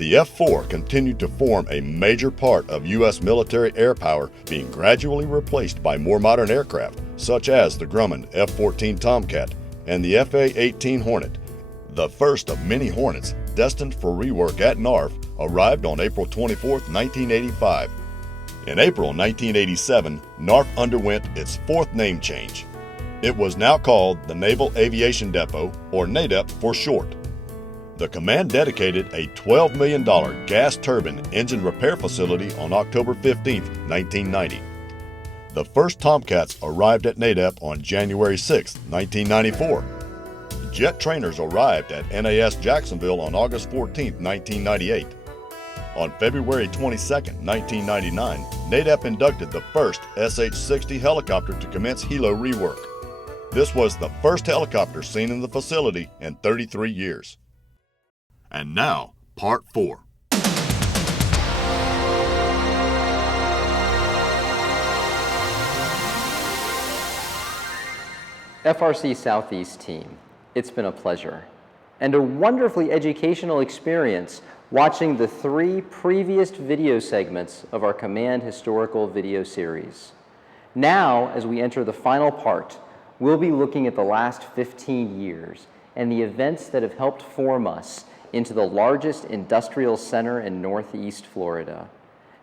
The F-4 continued to form a major part of U.S. military air power, being gradually replaced by more modern aircraft, such as the Grumman F-14 Tomcat and the F/A-18 Hornet. The first of many Hornets, destined for rework at NARF, arrived on April 24, 1985. In April 1987, NARF underwent its fourth name change. It was now called the Naval Aviation Depot, or NADEP for short. The command dedicated a $12 million gas turbine engine repair facility on October 15, 1990. The first Tomcats arrived at NADEP on January 6, 1994. Jet trainers arrived at NAS Jacksonville on August 14, 1998. On February 22, 1999, NADEP inducted the first SH-60 helicopter to commence helo rework. This was the first helicopter seen in the facility in 33 years. And now, Part 4. FRC Southeast team, it's been a pleasure and a wonderfully educational experience watching the 3 previous video segments of our Command Historical video series. Now, as we enter the final part, we'll be looking at the last 15 years and the events that have helped form us into the largest industrial center in Northeast Florida.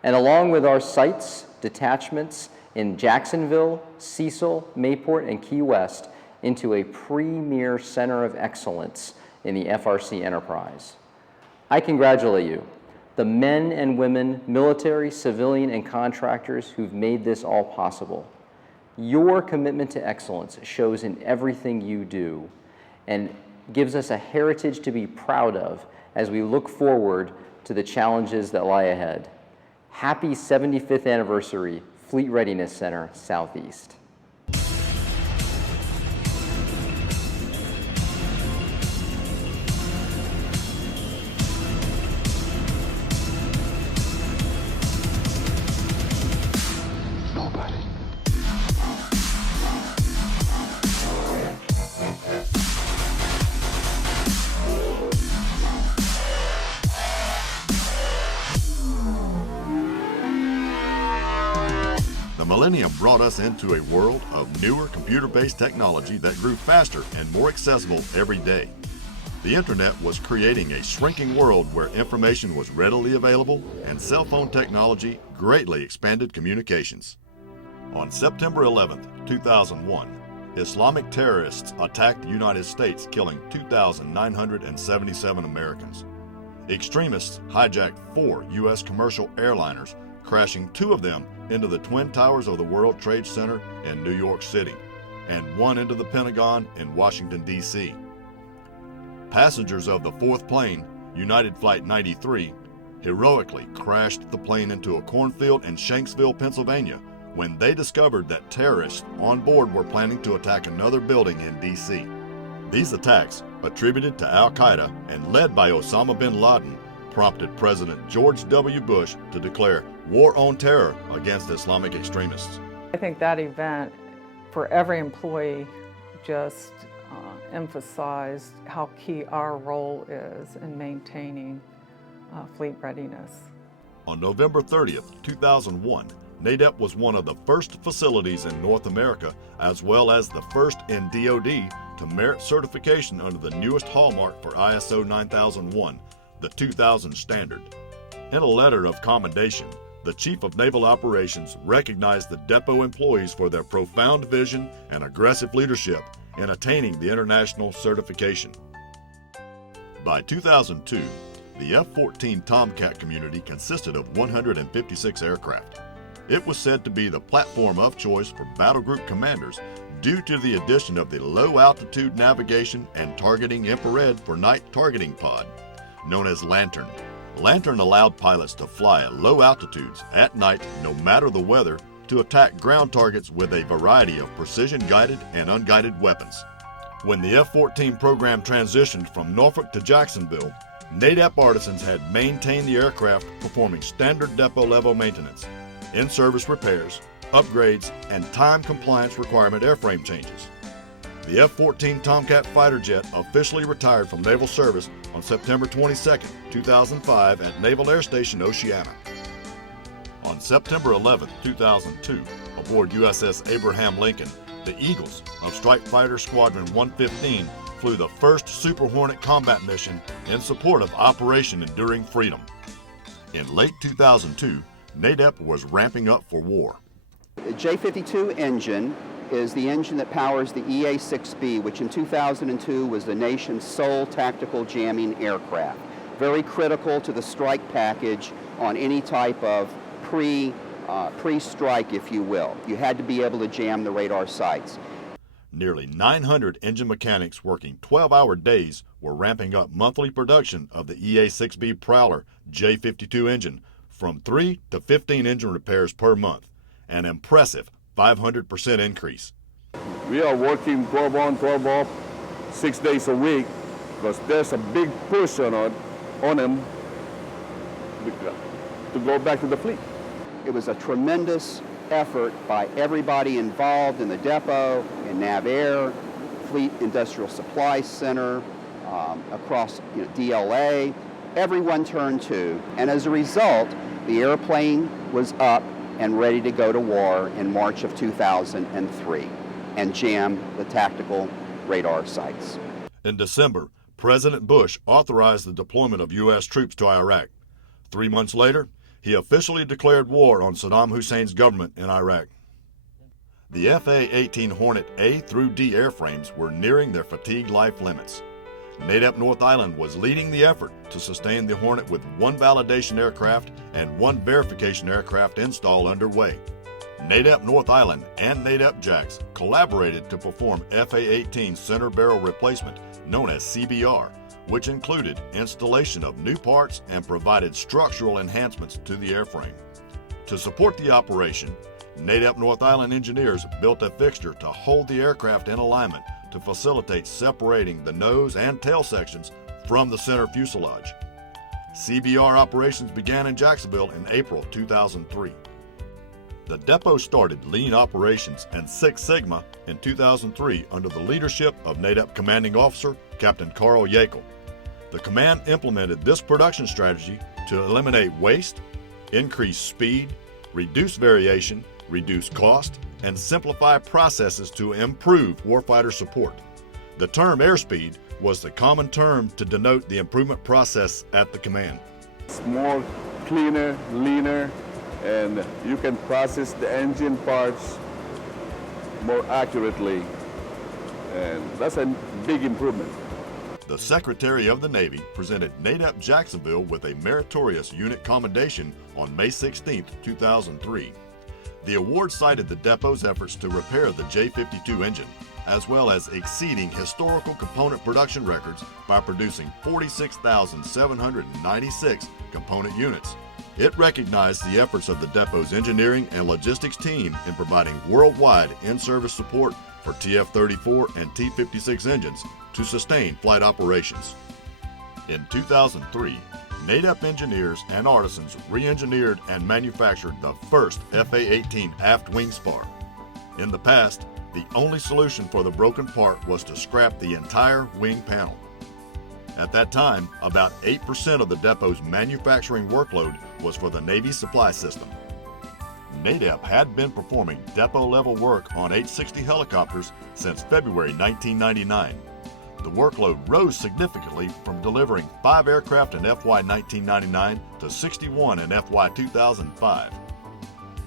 And along with our sites, detachments in Jacksonville, Cecil, Mayport, and Key West, into a premier center of excellence in the FRC enterprise. I congratulate you, the men and women, military, civilian, and contractors who've made this all possible. Your commitment to excellence shows in everything you do and gives us a heritage to be proud of as we look forward to the challenges that lie ahead. Happy 75th anniversary, Fleet Readiness Center, Southeast. Millennium brought us into a world of newer computer-based technology that grew faster and more accessible every day. The internet was creating a shrinking world where information was readily available, and cell phone technology greatly expanded communications. On September 11, 2001, Islamic terrorists attacked the United States, killing 2,977 Americans. Extremists hijacked 4 U.S. commercial airliners, crashing 2 of them into the Twin Towers of the World Trade Center in New York City, and 1 into the Pentagon in Washington, D.C. Passengers of the 4th plane, United Flight 93, heroically crashed the plane into a cornfield in Shanksville, Pennsylvania, when they discovered that terrorists on board were planning to attack another building in D.C. These attacks, attributed to Al-Qaeda and led by Osama bin Laden, prompted President George W. Bush to declare war on terror against Islamic extremists. I think that event, for every employee, just emphasized how key our role is in maintaining fleet readiness. On November 30th, 2001, NADEP was one of the first facilities in North America, as well as the first in DoD, to merit certification under the newest hallmark for ISO 9001, the 2000 standard. In a letter of commendation, the Chief of Naval Operations recognized the depot employees for their profound vision and aggressive leadership in attaining the international certification. By 2002, the F-14 Tomcat community consisted of 156 aircraft. It was said to be the platform of choice for battle group commanders due to the addition of the low-altitude navigation and targeting infrared for night targeting pod, known as Lantern. Lantern allowed pilots to fly at low altitudes at night, no matter the weather, to attack ground targets with a variety of precision-guided and unguided weapons. When the F-14 program transitioned from Norfolk to Jacksonville, NADEP artisans had maintained the aircraft, performing standard depot-level maintenance, in-service repairs, upgrades, and time compliance requirement airframe changes. The F-14 Tomcat fighter jet officially retired from naval service on September 22, 2005 at Naval Air Station Oceana. On September 11, 2002, aboard USS Abraham Lincoln, the Eagles of Strike Fighter Squadron 115 flew the first Super Hornet combat mission in support of Operation Enduring Freedom. In late 2002, NADEP was ramping up for war. The J-52 engine is the engine that powers the EA-6B, which in 2002 was the nation's sole tactical jamming aircraft. Very critical to the strike package on any type of pre-strike, if you will. You had to be able to jam the radar sights. Nearly 900 engine mechanics working 12-hour days were ramping up monthly production of the EA-6B Prowler J-52 engine from 3 to 15 engine repairs per month, an impressive 500% increase. We are working 12 on, 12 off, 6 days a week, because there's a big push on them to go back to the fleet. It was a tremendous effort by everybody involved in the depot, in NavAir, Fleet Industrial Supply Center, across DLA. Everyone turned to, and as a result, the airplane was up and ready to go to war in March of 2003 and jam the tactical radar sites. In December, President Bush authorized the deployment of U.S. troops to Iraq. 3 months later, he officially declared war on Saddam Hussein's government in Iraq. The FA-18 Hornet A through D airframes were nearing their fatigue life limits. NADEP North Island was leading the effort to sustain the Hornet with 1 validation aircraft and 1 verification aircraft install underway. NADEP North Island and NADEP JAX collaborated to perform FA-18 center barrel replacement, known as CBR, which included installation of new parts and provided structural enhancements to the airframe. To support the operation, NADEP North Island engineers built a fixture to hold the aircraft in alignment to facilitate separating the nose and tail sections from the center fuselage. CBR operations began in Jacksonville in April 2003. The depot started lean operations and Six Sigma in 2003 under the leadership of NADEP Commanding Officer Captain Carl Yakel. The command implemented this production strategy to eliminate waste, increase speed, reduce variation, reduce cost, and simplify processes to improve warfighter support. The term airspeed was the common term to denote the improvement process at the command. It's more cleaner, leaner, and you can process the engine parts more accurately, and that's a big improvement. The Secretary of the Navy presented NADEP Jacksonville with a meritorious unit commendation on May 16, 2003. The award cited the depot's efforts to repair the J-52 engine, as well as exceeding historical component production records by producing 46,796 component units. It recognized the efforts of the depot's engineering and logistics team in providing worldwide in-service support for TF-34 and T-56 engines to sustain flight operations. In 2003, NADEP engineers and artisans re-engineered and manufactured the first FA-18 aft wing spar. In the past, the only solution for the broken part was to scrap the entire wing panel. At that time, about 8% of the depot's manufacturing workload was for the Navy supply system. NADEP had been performing depot-level work on H-60 helicopters since February 1999. The workload rose significantly from delivering 5 aircraft in FY 1999 to 61 in FY 2005.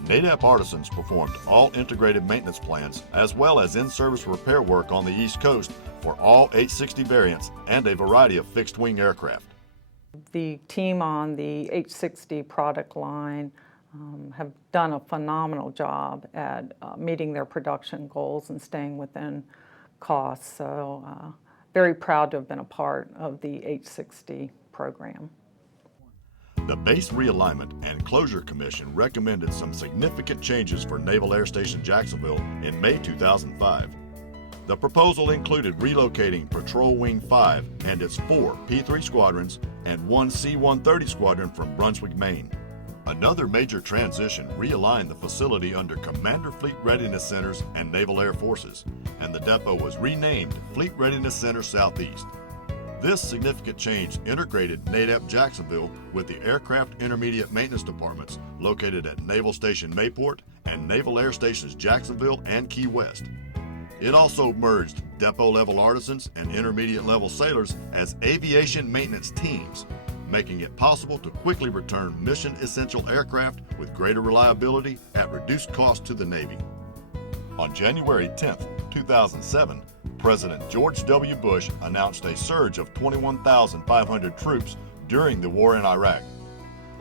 NADEP artisans performed all integrated maintenance plans as well as in-service repair work on the East Coast for all H-60 variants and a variety of fixed-wing aircraft. The team on the H-60 product line have done a phenomenal job at meeting their production goals and staying within costs. So very proud to have been a part of the H-60 program. The Base Realignment and Closure Commission recommended some significant changes for Naval Air Station Jacksonville in May 2005. The proposal included relocating Patrol Wing 5 and its 4 P-3 squadrons and 1 C-130 squadron from Brunswick, Maine. Another major transition realigned the facility under Commander Fleet Readiness Centers and Naval Air Forces, and the depot was renamed Fleet Readiness Center Southeast. This significant change integrated NADEP Jacksonville with the Aircraft Intermediate Maintenance Departments located at Naval Station Mayport and Naval Air Stations Jacksonville and Key West. It also merged depot-level artisans and intermediate-level sailors as aviation maintenance teams, making it possible to quickly return mission-essential aircraft with greater reliability at reduced cost to the Navy. On January 10, 2007, President George W. Bush announced a surge of 21,500 troops during the war in Iraq.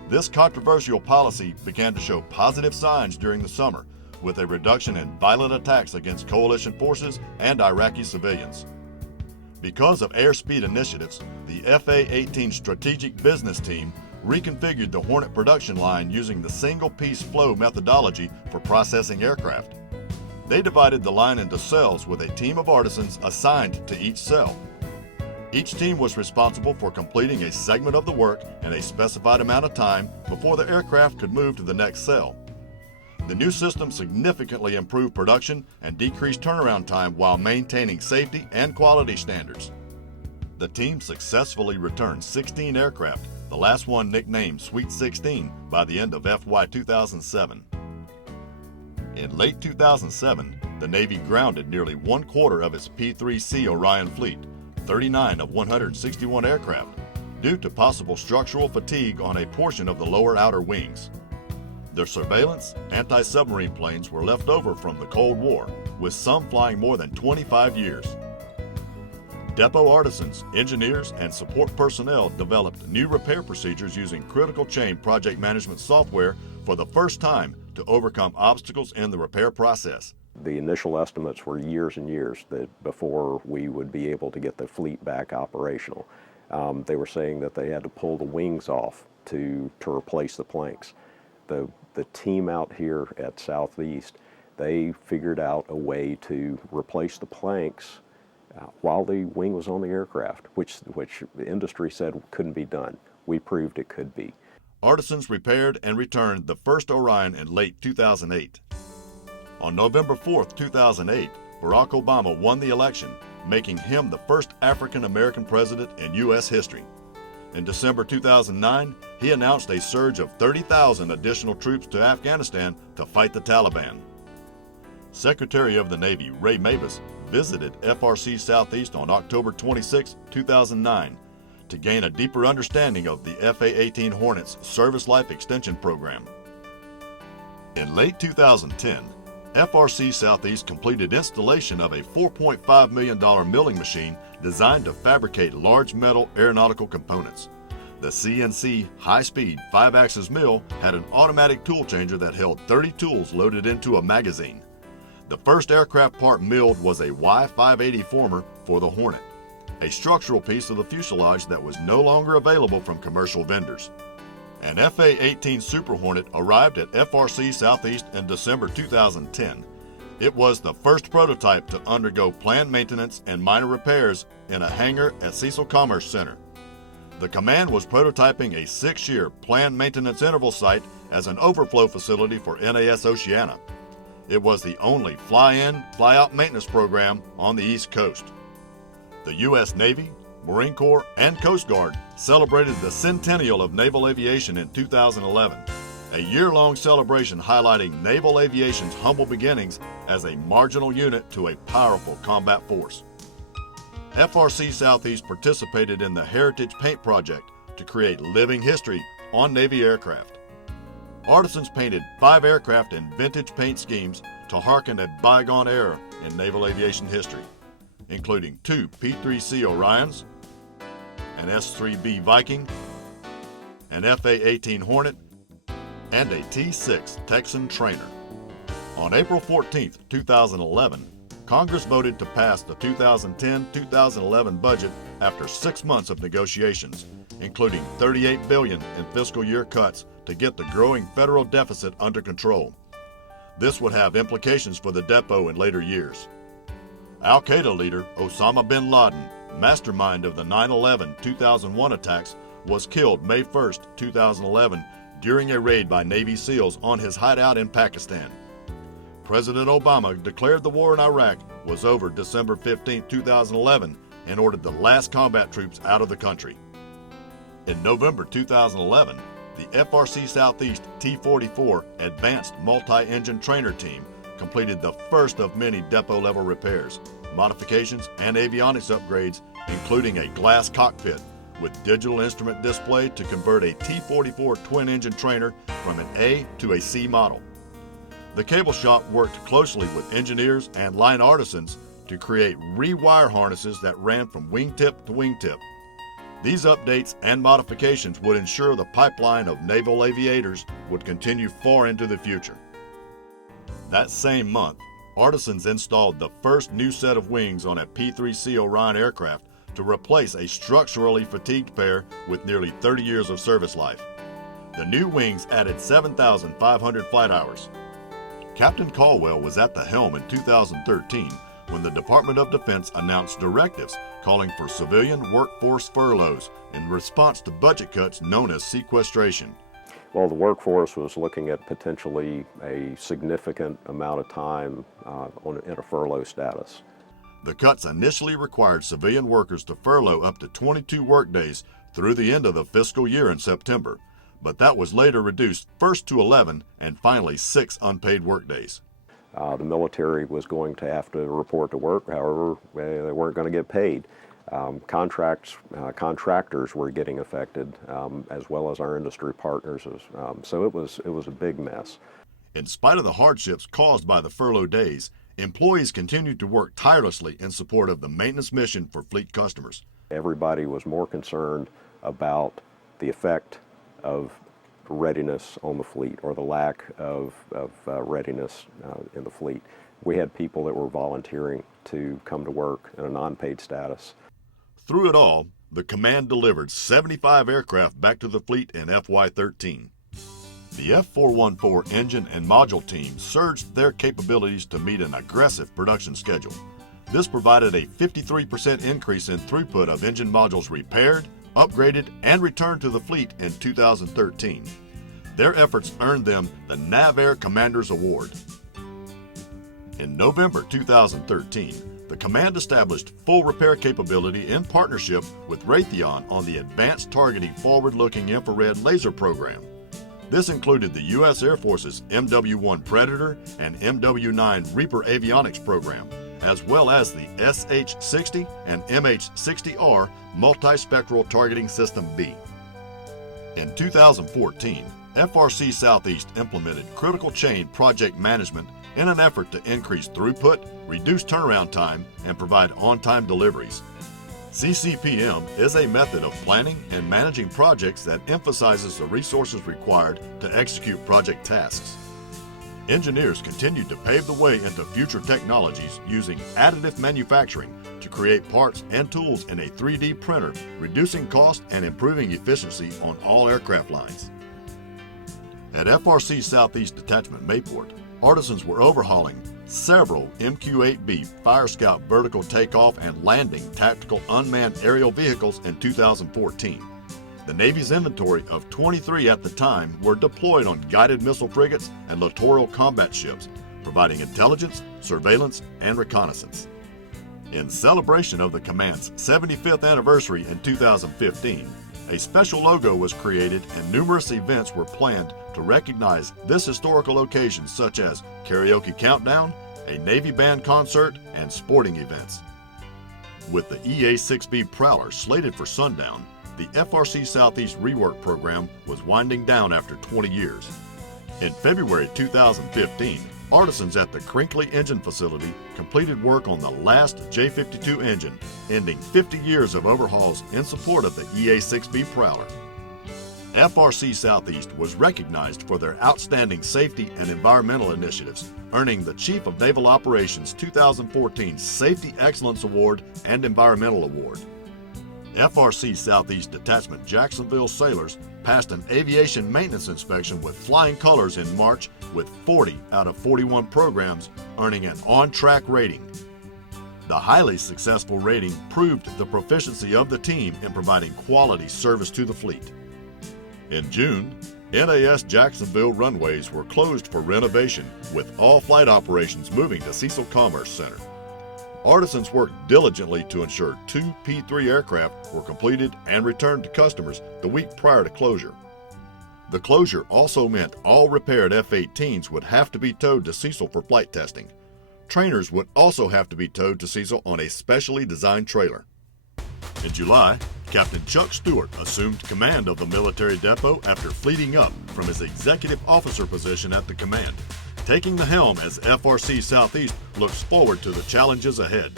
This controversial policy began to show positive signs during the summer, with a reduction in violent attacks against coalition forces and Iraqi civilians. Because of airspeed initiatives, the FA-18 Strategic Business Team reconfigured the Hornet production line using the single-piece flow methodology for processing aircraft. They divided the line into cells with a team of artisans assigned to each cell. Each team was responsible for completing a segment of the work in a specified amount of time before the aircraft could move to the next cell. The new system significantly improved production and decreased turnaround time while maintaining safety and quality standards. The team successfully returned 16 aircraft, the last one nicknamed Sweet 16, by the end of FY 2007. In late 2007, the Navy grounded nearly one-quarter of its P-3C Orion fleet, 39 of 161 aircraft, due to possible structural fatigue on a portion of the lower outer wings. Their surveillance, anti-submarine planes were left over from the Cold War, with some flying more than 25 years. Depot artisans, engineers, and support personnel developed new repair procedures using critical chain project management software for the first time to overcome obstacles in the repair process. The initial estimates were years and years that before we would be able to get the fleet back operational. They were saying that they had to pull the wings off to replace the planks. The team out here at Southeast, they figured out a way to replace the planks while the wing was on the aircraft, which the industry said couldn't be done. We proved it could be. Artisans repaired and returned the first Orion in late 2008. On November 4, 2008, Barack Obama won the election, making him the first African-American president in U.S. history. In December 2009, he announced a surge of 30,000 additional troops to Afghanistan to fight the Taliban. Secretary of the Navy Ray Mabus visited FRC Southeast on October 26, 2009, to gain a deeper understanding of the FA-18 Hornet's Service Life Extension Program. In late 2010, FRC Southeast completed installation of a $4.5 million milling machine designed to fabricate large metal aeronautical components. The CNC high-speed 5-axis mill had an automatic tool changer that held 30 tools loaded into a magazine. The first aircraft part milled was a Y-580 former for the Hornet, a structural piece of the fuselage that was no longer available from commercial vendors. An FA-18 Super Hornet arrived at FRC Southeast in December 2010. It was the first prototype to undergo planned maintenance and minor repairs in a hangar at Cecil Commerce Center. The command was prototyping a 6-year planned maintenance interval site as an overflow facility for NAS Oceana. It was the only fly-in, fly-out maintenance program on the East Coast. The U.S. Navy, Marine Corps, and Coast Guard celebrated the centennial of naval aviation in 2011, a year-long celebration highlighting naval aviation's humble beginnings as a marginal unit to a powerful combat force. FRC Southeast participated in the Heritage Paint Project to create living history on Navy aircraft. Artisans painted 5 aircraft in vintage paint schemes to harken a bygone era in naval aviation history, including 2 P-3C Orions, an S-3B Viking, an FA-18 Hornet, and a T-6 Texan Trainer. On April 14, 2011, Congress voted to pass the 2010-2011 budget after 6 months of negotiations, including $38 billion in fiscal year cuts to get the growing federal deficit under control. This would have implications for the depot in later years. Al-Qaeda leader Osama bin Laden, mastermind of the 9/11-2001 attacks, was killed May 1, 2011, during a raid by Navy SEALs on his hideout in Pakistan. President Obama declared the war in Iraq was over December 15, 2011, and ordered the last combat troops out of the country. In November 2011, the FRC Southeast T-44 Advanced Multi-Engine Trainer Team completed the first of many depot-level repairs, modifications, and avionics upgrades, including a glass cockpit with digital instrument display to convert a T-44 twin-engine trainer from an A to a C model. The cable shop worked closely with engineers and line artisans to create rewire harnesses that ran from wingtip to wingtip. These updates and modifications would ensure the pipeline of naval aviators would continue far into the future. That same month, artisans installed the first new set of wings on a P-3C Orion aircraft to replace a structurally fatigued pair with nearly 30 years of service life. The new wings added 7,500 flight hours. Captain Caldwell was at the helm in 2013 when the Department of Defense announced directives calling for civilian workforce furloughs in response to budget cuts known as sequestration. Well, the workforce was looking at potentially a significant amount of time in a furlough status. The cuts initially required civilian workers to furlough up to 22 workdays through the end of the fiscal year in September, but that was later reduced first to 11 and finally 6 unpaid workdays. The military was going to have to report to work, however, they weren't going to get paid. Contractors were getting affected, as well as our industry partners. So it was a big mess. In spite of the hardships caused by the furlough days, employees continued to work tirelessly in support of the maintenance mission for fleet customers. Everybody was more concerned about the effect of readiness on the fleet, or the lack of readiness in the fleet. We had people that were volunteering to come to work in a non-paid status. Through it all, the command delivered 75 aircraft back to the fleet in FY13. The F-414 engine and module team surged their capabilities to meet an aggressive production schedule. This provided a 53% increase in throughput of engine modules repaired, upgraded, and returned to the fleet in 2013. Their efforts earned them the NAVAIR Commander's Award. In November 2013, the command established full repair capability in partnership with Raytheon on the Advanced Targeting Forward-Looking Infrared Laser program. This included the U.S. Air Force's MW-1 Predator and MW-9 Reaper avionics program, as well as the SH-60 and MH-60R Multispectral Targeting System B. In 2014, FRC Southeast implemented critical chain project management in an effort to increase throughput, reduce turnaround time, and provide on-time deliveries. CCPM is a method of planning and managing projects that emphasizes the resources required to execute project tasks. Engineers continued to pave the way into future technologies using additive manufacturing to create parts and tools in a 3D printer, reducing cost and improving efficiency on all aircraft lines. At FRC Southeast Detachment Mayport, artisans were overhauling several MQ-8B Fire Scout vertical takeoff and landing tactical unmanned aerial vehicles in 2014. The Navy's inventory of 23 at the time were deployed on guided missile frigates and littoral combat ships, providing intelligence, surveillance, and reconnaissance. In celebration of the command's 75th anniversary in 2015, a special logo was created and numerous events were planned to recognize this historical occasion, such as karaoke countdown, a Navy band concert, and sporting events. With the EA-6B Prowler slated for sundown, the FRC Southeast rework program was winding down after 20 years. In February 2015, artisans at the Crinkley Engine Facility completed work on the last J-52 engine, ending 50 years of overhauls in support of the EA-6B Prowler. FRC Southeast was recognized for their outstanding safety and environmental initiatives, earning the Chief of Naval Operations 2014 Safety Excellence Award and Environmental Award. FRC Southeast Detachment Jacksonville sailors passed an aviation maintenance inspection with flying colors in March with 40 out of 41 programs, earning an on-track rating. The highly successful rating proved the proficiency of the team in providing quality service to the fleet. In June, NAS Jacksonville runways were closed for renovation, with all flight operations moving to Cecil Commerce Center. Artisans worked diligently to ensure 2 P-3 aircraft were completed and returned to customers the week prior to closure. The closure also meant all repaired F-18s would have to be towed to Cecil for flight testing. Trainers would also have to be towed to Cecil on a specially designed trailer. In July, Captain Chuck Stewart assumed command of the military depot after fleeting up from his executive officer position at the command, taking the helm as FRC Southeast looks forward to the challenges ahead.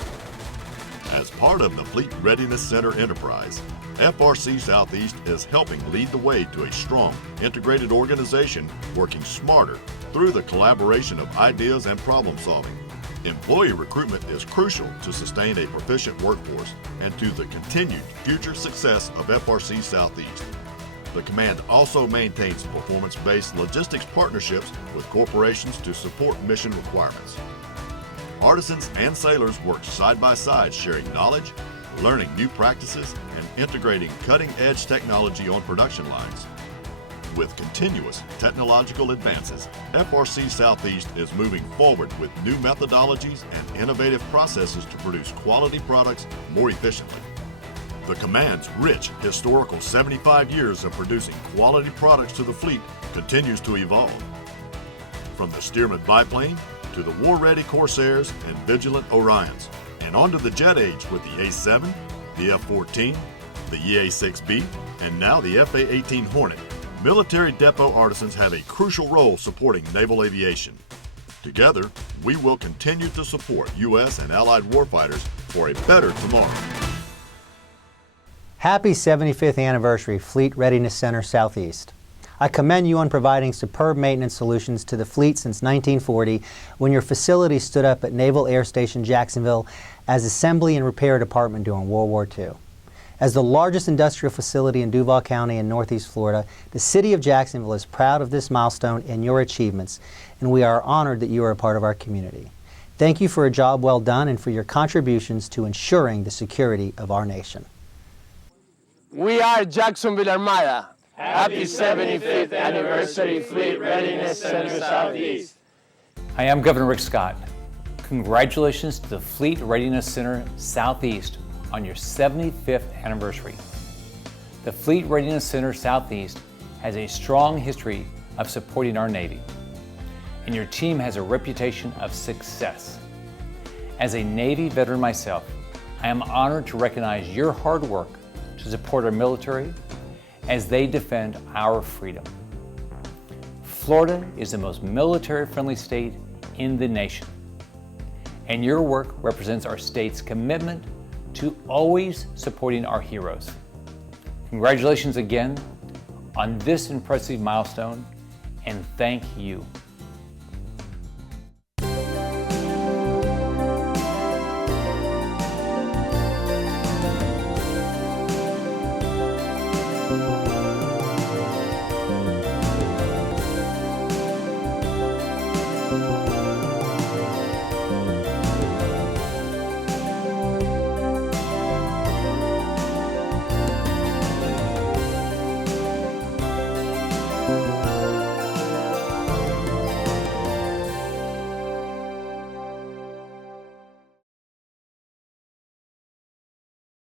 As part of the Fleet Readiness Center enterprise, FRC Southeast is helping lead the way to a strong, integrated organization working smarter through the collaboration of ideas and problem solving. Employee recruitment is crucial to sustain a proficient workforce and to the continued future success of FRC Southeast. The command also maintains performance-based logistics partnerships with corporations to support mission requirements. Artisans and sailors work side by side, sharing knowledge, learning new practices, and integrating cutting-edge technology on production lines. With continuous technological advances, FRC Southeast is moving forward with new methodologies and innovative processes to produce quality products more efficiently. The command's rich historical 75 years of producing quality products to the fleet continues to evolve. From the Stearman biplane to the war-ready Corsairs and Vigilant Orions, and onto the jet age with the A-7, the F-14, the EA-6B, and now the FA-18 Hornet. Military depot artisans have a crucial role supporting naval aviation. Together, we will continue to support U.S. and allied warfighters for a better tomorrow. Happy 75th anniversary, Fleet Readiness Center Southeast. I commend you on providing superb maintenance solutions to the fleet since 1940, when your facility stood up at Naval Air Station Jacksonville as assembly and repair department during World War II. As the largest industrial facility in Duval County in Northeast Florida, the City of Jacksonville is proud of this milestone and your achievements, and we are honored that you are a part of our community. Thank you for a job well done and for your contributions to ensuring the security of our nation. We are Jacksonville Armada. Happy 75th anniversary, Fleet Readiness Center Southeast. I am Governor Rick Scott. Congratulations to the Fleet Readiness Center Southeast on your 75th anniversary. The Fleet Readiness Center Southeast has a strong history of supporting our Navy, and your team has a reputation of success. As a Navy veteran myself, I am honored to recognize your hard work to support our military as they defend our freedom. Florida is the most military-friendly state in the nation, and your work represents our state's commitment to always supporting our heroes. Congratulations again on this impressive milestone, and thank you.